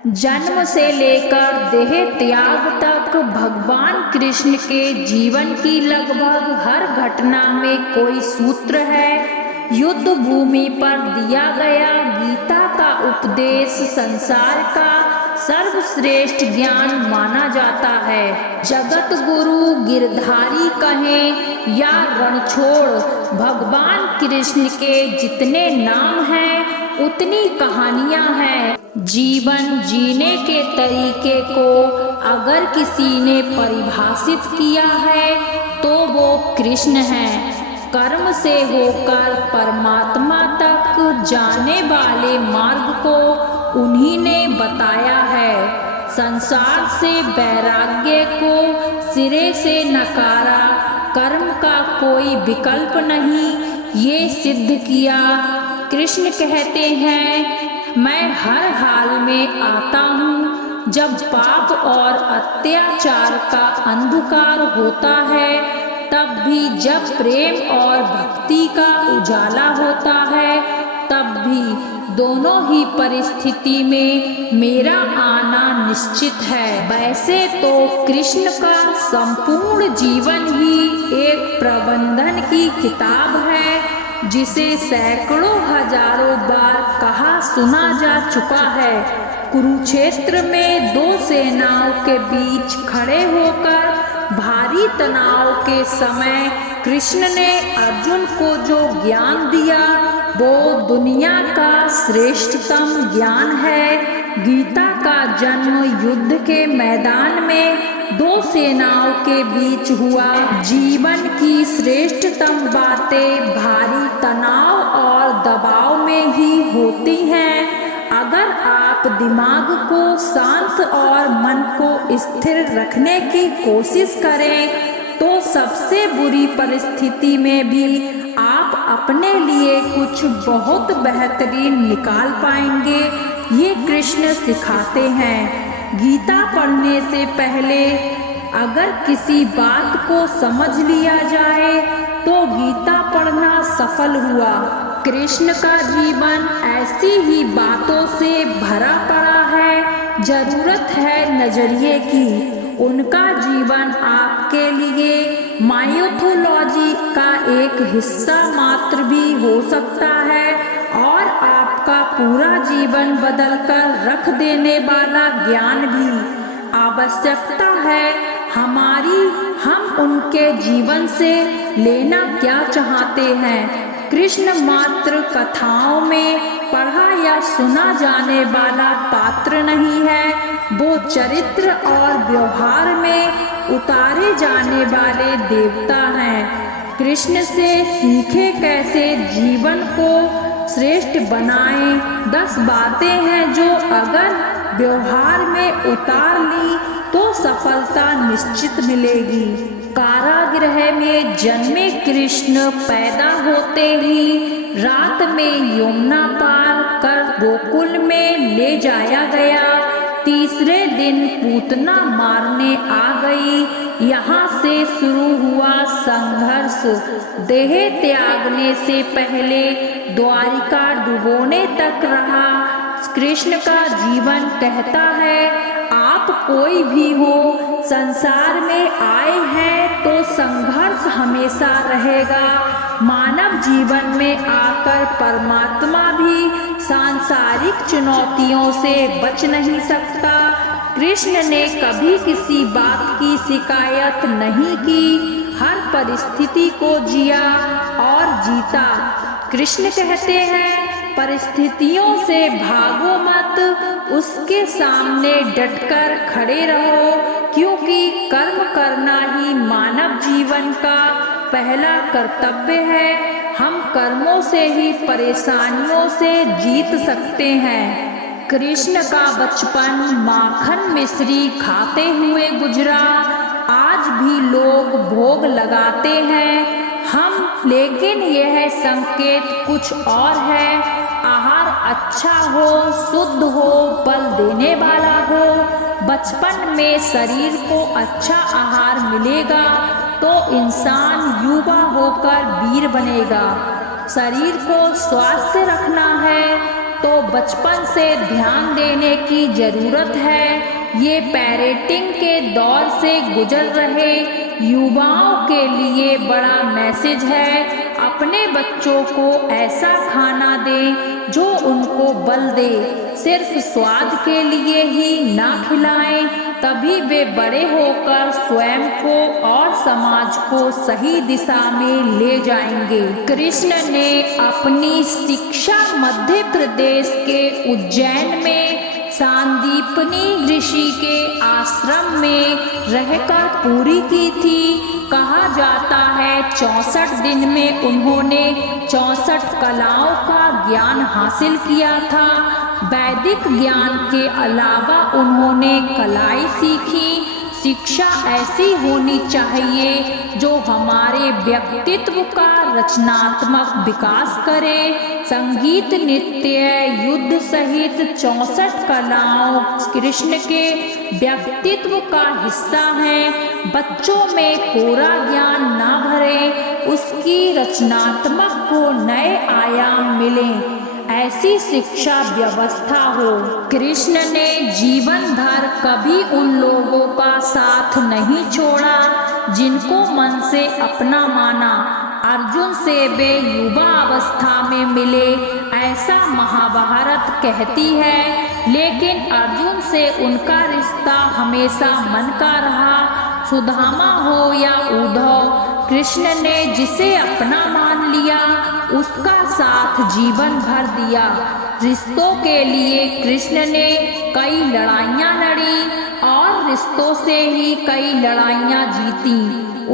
जन्म से लेकर देह त्याग तक भगवान कृष्ण के जीवन की लगभग हर घटना में कोई सूत्र है। युद्ध भूमि पर दिया गया गीता का उपदेश संसार का सर्वश्रेष्ठ ज्ञान माना जाता है। जगत गुरु गिरधारी कहें या रणछोड़, भगवान कृष्ण के जितने नाम हैं उतनी कहानियां हैं। जीवन जीने के तरीके को अगर किसी ने परिभाषित किया है तो वो कृष्ण है। कर्म से होकर परमात्मा तक जाने वाले मार्ग को उन्हीं ने बताया है। संसार से वैराग्य को सिरे से नकारा, कर्म का कोई विकल्प नहीं, ये सिद्ध किया। कृष्ण कहते हैं, मैं हर हाल में आता हूँ। जब पाप और अत्याचार का अंधकार होता है, तब भी जब प्रेम और भक्ति का उजाला होता है, तब भी दोनों ही परिस्थिति में मेरा आना निश्चित है। वैसे तो कृष्ण का संपूर्ण जीवन ही एक प्रबंधन की किताब है, जिसे सैकड़ों हजारों बार कहा सुना जा चुका है। कुरुक्षेत्र में दो सेनाओं के बीच खड़े होकर भारी तनाव के समय कृष्ण ने अर्जुन को जो ज्ञान दिया वो दुनिया का श्रेष्ठतम ज्ञान है। गीता का जन्म युद्ध के मैदान में दो सेनाओं के बीच हुआ। जीवन की श्रेष्ठतम बातें भारी तनाव और दबाव में ही होती हैं। अगर आप दिमाग को शांत और मन को स्थिर रखने की कोशिश करें तो सबसे बुरी परिस्थिति में भी आप अपने लिए कुछ बहुत बेहतरीन निकाल पाएंगे। ये कृष्ण सिखाते हैं। गीता पढ़ने से पहले अगर किसी बात को समझ लिया जाए तो गीता पढ़ना सफल हुआ। कृष्ण का जीवन ऐसी ही बातों से भरा पड़ा है। जरूरत है नजरिए की। उनका जीवन आपके लिए मायोथोलॉजी का एक हिस्सा मात्र भी हो सकता है और आपका पूरा जीवन बदलकर रख देने वाला ज्ञान भी। आवश्यकता है हमारी, हम उनके जीवन से लेना क्या चाहते हैं। कृष्ण मात्र कथाओं में पढ़ा या सुना जाने वाला पात्र नहीं है, वो चरित्र और व्यवहार में उतारे जाने वाले देवता हैं। कृष्ण से सीखे कैसे जीवन को श्रेष्ठ बनाएं। 10 बातें हैं जो अगर व्यवहार में उतार ली तो सफलता निश्चित मिलेगी। कारागृह में जन्मे कृष्ण पैदा होते ही रात में यमुना पार कर गोकुल में ले जाया गया। तीसरे दिन पूतना मारने आ गई। यहाँ से शुरू हुआ संघर्ष। देह त्यागने से पहले द्वारिका डुबोने तक रहा। कृष्ण का जीवन कहता है, आप कोई भी हो, संसार में आए हैं तो संघर्ष हमेशा रहेगा। मानव जीवन में आकर परमात्मा भी सांसारिक चुनौतियों से बच नहीं सकता। कृष्ण ने कभी किसी बात की शिकायत नहीं की, हर परिस्थिति को जिया और जीता। कृष्ण कहते हैं, परिस्थितियों से भागो मत, उसके सामने डटकर खड़े रहो, क्योंकि कर्म करना ही मानव जीवन का पहला कर्तव्य है। हम कर्मों से ही परेशानियों से जीत सकते हैं। कृष्ण का बचपन माखन मिश्री खाते हुए गुजरा। आज भी लोग भोग लगाते हैं हम, लेकिन यह संकेत कुछ और है। आहार अच्छा हो, शुद्ध हो, बल देने वाला हो। बचपन में शरीर को अच्छा आहार मिलेगा तो इंसान युवा होकर वीर बनेगा। शरीर को स्वस्थ रखना है तो बचपन से ध्यान देने की जरूरत है। ये पेरेंटिंग के दौर से गुजर रहे युवाओं के लिए बड़ा मैसेज है। अपने बच्चों को ऐसा खाना दें जो उनको बल दे, सिर्फ स्वाद के लिए ही ना खिलाएं, तभी वे बड़े होकर स्वयं को और समाज को सही दिशा में ले जाएंगे। कृष्ण ने अपनी शिक्षा मध्य प्रदेश के उज्जैन में सांदीपनी ऋषि के आश्रम में रहकर पूरी की थी। कहा जाता है 64 दिन में उन्होंने 64 कलाओं का ज्ञान हासिल किया था। वैदिक ज्ञान के अलावा उन्होंने कलाएं सीखी। शिक्षा ऐसी होनी चाहिए जो हमारे व्यक्तित्व का रचनात्मक विकास करे। संगीत, नृत्य, युद्ध सहित 64 कलाओं कृष्ण के व्यक्तित्व का हिस्सा हैं। बच्चों में कोरा ज्ञान ना भरे, उसकी रचनात्मक को नए आयाम मिलें, ऐसी शिक्षा व्यवस्था हो। कृष्ण ने जीवन भर कभी उन लोगों का साथ नहीं छोड़ा जिनको मन से अपना माना। अर्जुन से वे युवा अवस्था में मिले, ऐसा महाभारत कहती है, लेकिन अर्जुन से उनका रिश्ता हमेशा मन का रहा। सुदामा हो या उद्धव, कृष्ण ने जिसे अपना मान लिया उसका साथ जीवन भर दिया। रिश्तों के लिए कृष्ण ने कई लड़ाइयाँ लड़ी और रिश्तों से ही कई लड़ाइयाँ जीती।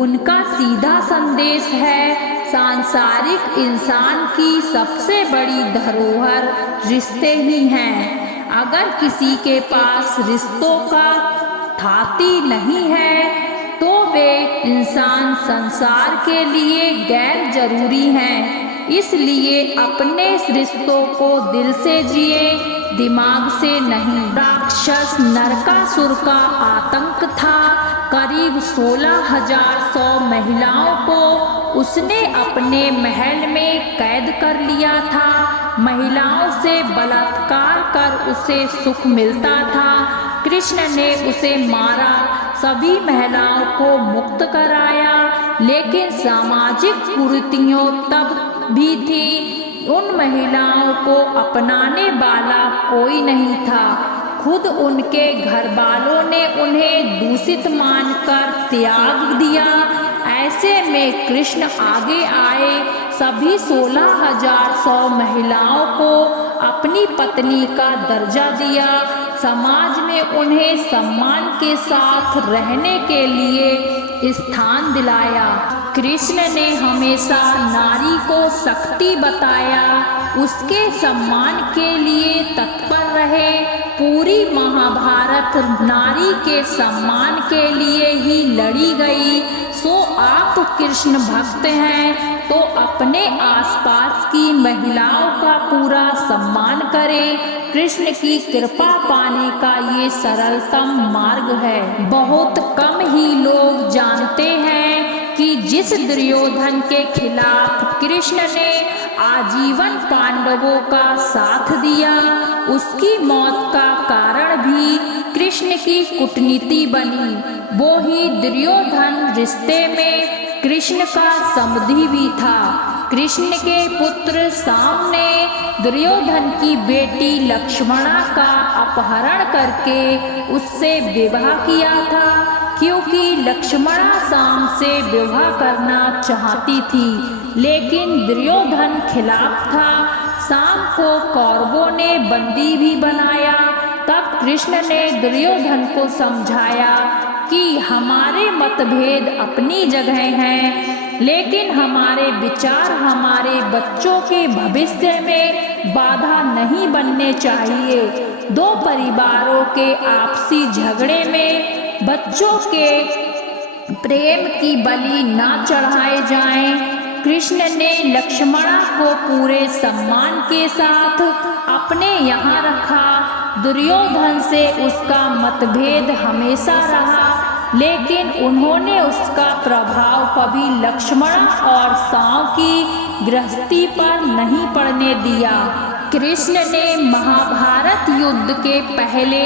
उनका सीधा संदेश है, सांसारिक इंसान की सबसे बड़ी धरोहर रिश्ते ही हैं। अगर किसी के पास रिश्तों का थाती नहीं है तो वे इंसान संसार के लिए गैर जरूरी हैं। इसलिए अपने रिश्तों को दिल से जिए, दिमाग से नहीं। राक्षस नरकासुर का आतंक था। करीब 16,100 महिलाओं को उसने अपने महल में कैद कर लिया था। महिलाओं से बलात्कार कर उसे सुख मिलता था। कृष्ण ने उसे मारा, सभी महिलाओं को मुक्त कराया, लेकिन सामाजिक कुरीतियों तब भी थी। उन महिलाओं को अपनाने वाला कोई नहीं था। खुद उनके घर वालों ने उन्हें दूषित मानकर त्याग दिया। ऐसे में कृष्ण आगे आए, सभी 16,100 महिलाओं को अपनी पत्नी का दर्जा दिया। समाज में उन्हें सम्मान के साथ रहने के लिए स्थान दिलाया। कृष्ण ने हमेशा नारी को शक्ति बताया, उसके सम्मान के लिए तत्पर रहे। पूरी महाभारत नारी के सम्मान के लिए ही लड़ी गई। सो आप कृष्ण भक्त हैं तो अपने आसपास की महिलाओं का पूरा सम्मान करें। कृष्ण की कृपा पाने का ये सरलतम मार्ग है। बहुत कम ही लोग जानते हैं कि जिस दुर्योधन के खिलाफ कृष्ण ने आजीवन पांडवों का साथ दिया, उसकी मौत का कारण भी कृष्ण की कूटनीति बनी। वो ही दुर्योधन रिश्ते में कृष्ण का समधी भी था। कृष्ण के पुत्र शाम ने दुर्योधन की बेटी लक्ष्मणा का अपहरण करके उससे विवाह किया था, क्योंकि लक्ष्मणा शाम से विवाह करना चाहती थी, लेकिन दुर्योधन खिलाफ था। शाम को कौरवों ने बंदी भी बनाया। तब कृष्ण ने दुर्योधन को समझाया कि हमारे मतभेद अपनी जगह हैं, लेकिन हमारे विचार हमारे बच्चों के भविष्य में बाधा नहीं बनने चाहिए। दो परिवारों के आपसी झगड़े में बच्चों के प्रेम की बलि ना चढ़ाए जाएं। कृष्ण ने लक्ष्मणा को पूरे सम्मान के साथ अपने यहाँ रखा। दुर्योधन से उसका मतभेद हमेशा रहा, लेकिन उन्होंने उसका प्रभाव कभी लक्ष्मण और साव की गृहस्थी पर नहीं पड़ने दिया। कृष्ण ने महाभारत युद्ध के पहले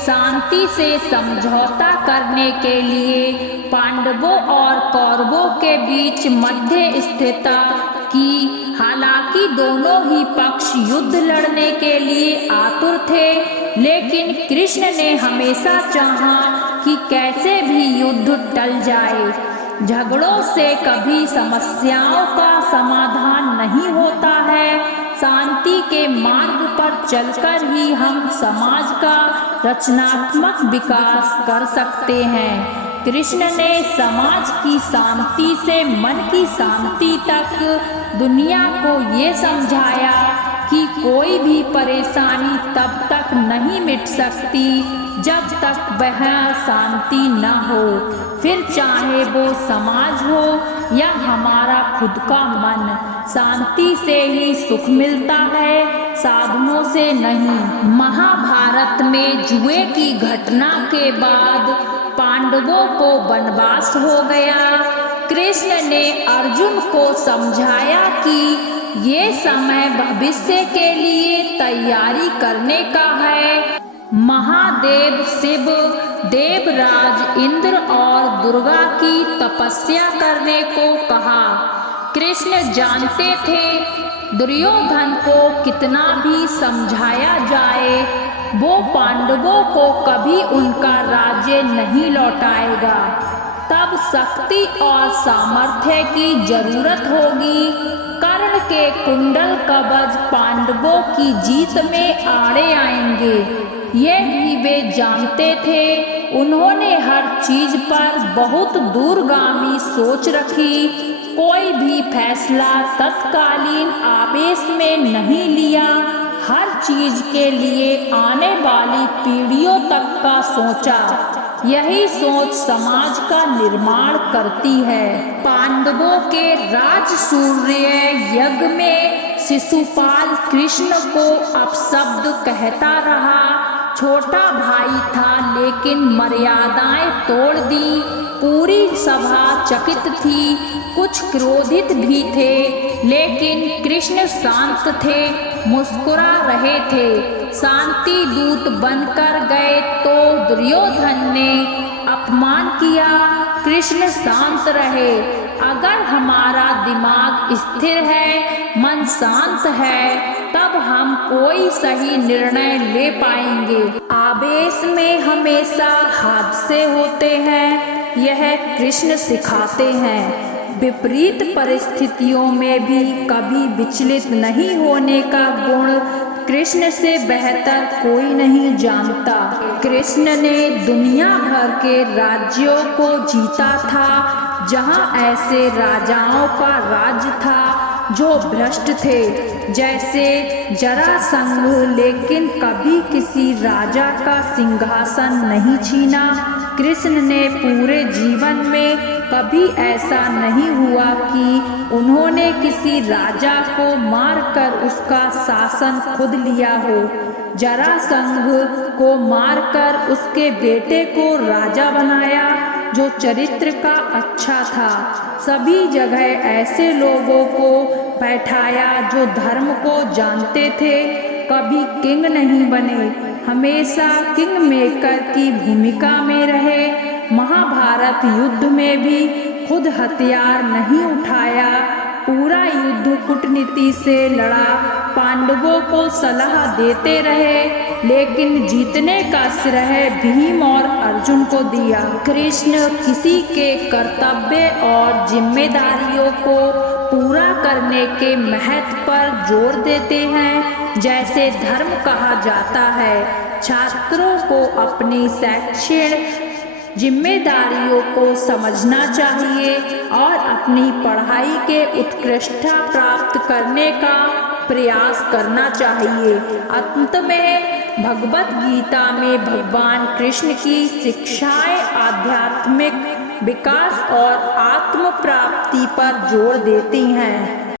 शांति से समझौता करने के लिए पांडवों और कौरवों के बीच मध्यस्थता की। हालांकि दोनों ही पक्ष युद्ध लड़ने के लिए आतुर थे, लेकिन कृष्ण ने हमेशा चाहा कि कैसे भी युद्ध टल जाए। झगड़ों से कभी समस्याओं का समाधान नहीं होता है। शांति के मार्ग पर चलकर ही हम समाज का रचनात्मक विकास कर सकते हैं। कृष्ण ने समाज की शांति से मन की शांति तक दुनिया को ये समझाया कि कोई भी परेशानी तब तक नहीं मिट सकती जब तक वह शांति न हो, फिर चाहे वो समाज हो या हमारा खुद का मन। शांति से ही सुख मिलता है, साधनों से नहीं। महाभारत में जुए की घटना के बाद पांडवों को वनवास हो गया। कृष्ण ने अर्जुन को समझाया कि ये समय भविष्य के लिए तैयारी करने का है। महादेव शिव, देवराज इंद्र और दुर्गा की तपस्या करने को कहा। कृष्ण जानते थे दुर्योधन को कितना भी समझाया जाए, वो पांडवों को कभी उनका राज्य नहीं लौटाएगा। तब शक्ति और सामर्थ्य की जरूरत होगी। कर्ण के कुंडल कवच पांडवों की जीत में आड़े आएंगे, ये भी वे जानते थे। उन्होंने हर चीज पर बहुत दूरगामी सोच रखी। कोई भी फैसला तत्कालीन आवेश में नहीं लिया। हर चीज के लिए आने वाली पीढ़ियों तक का सोचा। यही सोच समाज का निर्माण करती है। पांडवों के राजसूय यज्ञ में शिशुपाल कृष्ण को अपशब्द कहता रहा। छोटा भाई था लेकिन मर्यादाएं तोड़ दी। पूरी सभा चकित थी, कुछ क्रोधित भी थे, लेकिन कृष्ण शांत थे, मुस्कुरा रहे थे। शांति दूत बनकर गए तो दुर्योधन ने अपमान किया। कृष्ण शांत रहे। अगर हमारा दिमाग स्थिर है, मन शांत है, तब हम कोई सही निर्णय ले पाएंगे। आवेश में हमेशा हादसे होते हैं, यह कृष्ण सिखाते हैं। विपरीत परिस्थितियों में भी कभी विचलित नहीं होने का गुण कृष्ण से बेहतर कोई नहीं जानता। कृष्ण ने दुनिया भर के राज्यों को जीता था, जहां ऐसे राजाओं का राज था जो भ्रष्ट थे, जैसे जरासंध, लेकिन कभी किसी राजा का सिंहासन नहीं छीना। कृष्ण ने पूरे जीवन में कभी ऐसा नहीं हुआ कि उन्होंने किसी राजा को मारकर उसका शासन खुद लिया हो। जरासंध को मारकर उसके बेटे को राजा बनाया जो चरित्र का अच्छा था। सभी जगह ऐसे लोगों को बैठाया जो धर्म को जानते थे। कभी किंग नहीं बने, हमेशा किंग मेकर की भूमिका में रहे। महाभारत युद्ध में भी खुद हथियार नहीं उठाया, पूरा युद्ध कूटनीति से लड़ा। पांडवों को सलाह देते रहे, लेकिन जीतने का श्रेय भीम और अर्जुन को दिया। कृष्ण किसी के कर्तव्य और जिम्मेदारियों को पूरा करने के महत्व पर जोर देते हैं। जैसे धर्म कहा जाता है, छात्रों को अपनी शैक्षणिक जिम्मेदारियों को समझना चाहिए और अपनी पढ़ाई के उत्कृष्टता प्राप्त करने का प्रयास करना चाहिए। अंत में भगवत गीता में भगवान कृष्ण की शिक्षाएं आध्यात्मिक विकास और आत्म प्राप्ति पर जोर देती हैं।